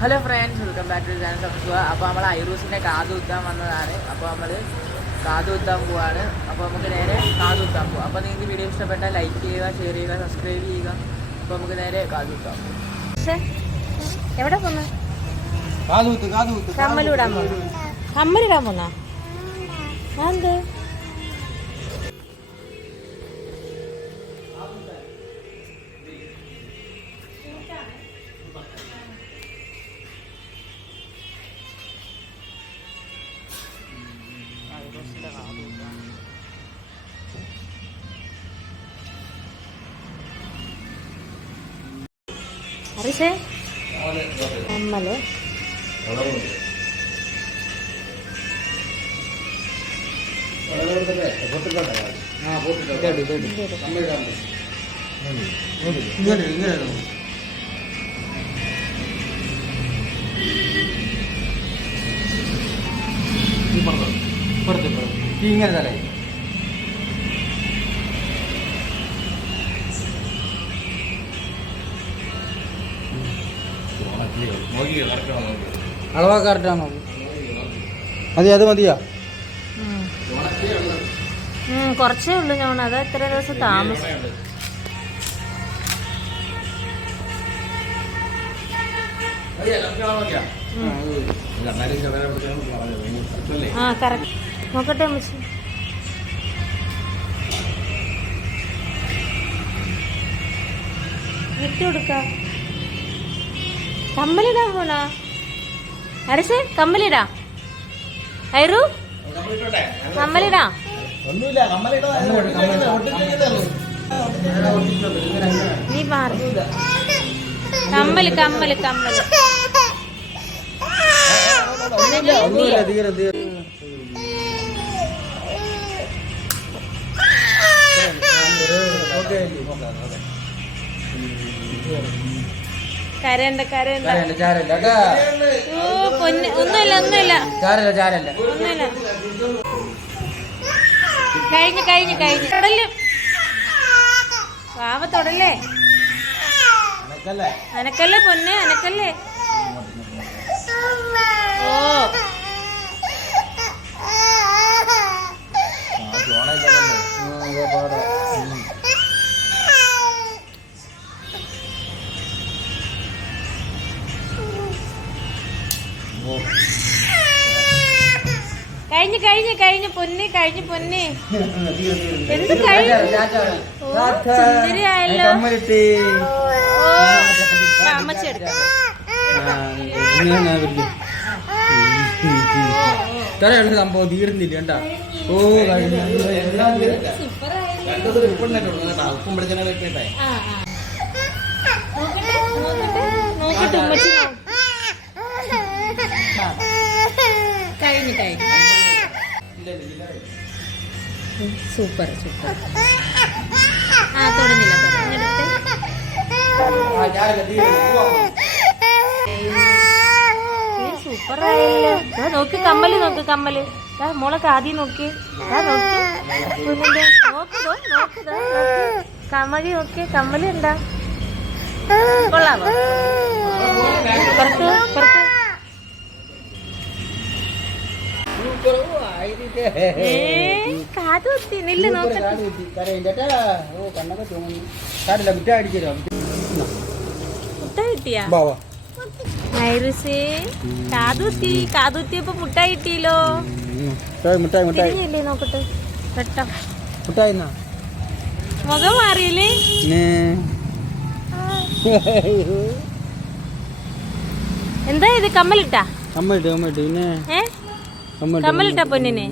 Hello friends, welcome back to channel സംസുക. അപ്പോൾ നമ്മൾ ഐറൂസിൻ്റെ കാത് കുത്താൻ വന്നതാണ്. അപ്പോൾ നമ്മൾ കാത് കുത്താൻ പോവാണ്. അപ്പോൾ നമുക്ക് നേരെ കാത് കുത്താൻ പോവാം. അപ്പോൾ നിങ്ങൾക്ക് വീഡിയോ ഇഷ്ടപ്പെട്ടാൽ ലൈക്ക് ചെയ്യുക, ഷെയർ ചെയ്യുക, സബ്സ്ക്രൈബ് ചെയ്യുക. അപ്പോൾ നമുക്ക് നേരെ കാത് കുത്താം. എവിടെ പോന്ന? കമ്മലിടാൻ പോന്ന? കമ്മലിടാൻ പോന്ന? എന്ത് അറിസേ കമ്മല് ഇങ്ങനെ തലേ അളവാ കറക്റ്റാണോ? മതി, അത് മതിയാ. കുറച്ചേ ഉള്ളു ഞാൻ. അത് എത്ര ദിവസം താമസം. ആ കറക്റ്റ്. നോക്കട്ടെ അമ്മച്ചി. വിട്ടുകൊടുക്ക. കമ്മലിടാൻ പോണോ? അരസേ കമ്മലിടാ. ഐറു കമ്മലിടാ. നീ മാറി. കമ്മല് കമ്മല് കമ്മല്. കരണ്ട കരണ്ട. ഒന്നുമില്ല ഒന്നുമില്ല ഒന്നുമില്ല. കഴിഞ്ഞു കഴിഞ്ഞു കഴിഞ്ഞു. തൊടല് വാവ തൊടല്ലേ. അനക്കല്ലേ പൊന്നെ, അനക്കല്ലേ. ഓ കഴിഞ്ഞു കഴിഞ്ഞു കഴിഞ്ഞു പൊന്നെ, കഴിഞ്ഞു പൊന്നെ. എന്ത് കഴിഞ്ഞു? സുന്ദരിയായല്ലോ. അമ്മച്ചി എടുക്കാം. സംഭവം തീർന്നില്ല കേട്ടാ. ഓ നോക്കട്ടെ ഉമ്മച്ചി. കഴിഞ്ഞു കഴിഞ്ഞു. Super super. ആ തുടങ്ങില്ല. സൂപ്പറായല്ലോ. നോക്ക് കമ്മല്, നോക്ക് കമ്മല്. മോളൊക്കെ ആദ്യം നോക്കി. നോക്കി നോക്കുതോ നോക്കുതോ. കമ്മല് നോക്കി. കമ്മല് ഉണ്ടാ കൊള്ളാമോ? പുറത്ത് പുറത്ത്. കാതുത്തി നെല്ല് നോക്കട്ടെ. മുട്ട കിട്ടിയാ? ഐറിസേ കാതുത്തി. കാതുത്തിയപ്പോ മുട്ട കിട്ടിയല്ലോ. തിരിഞ്ഞില്ലേ നോക്കട്ടെ. പെട്ടം മുഖം മാറിയില്ലേ? എന്താ ഇത്? കമ്മലിട്ടാ? കമ്മലിട്ടാ പൊന്നിനെ.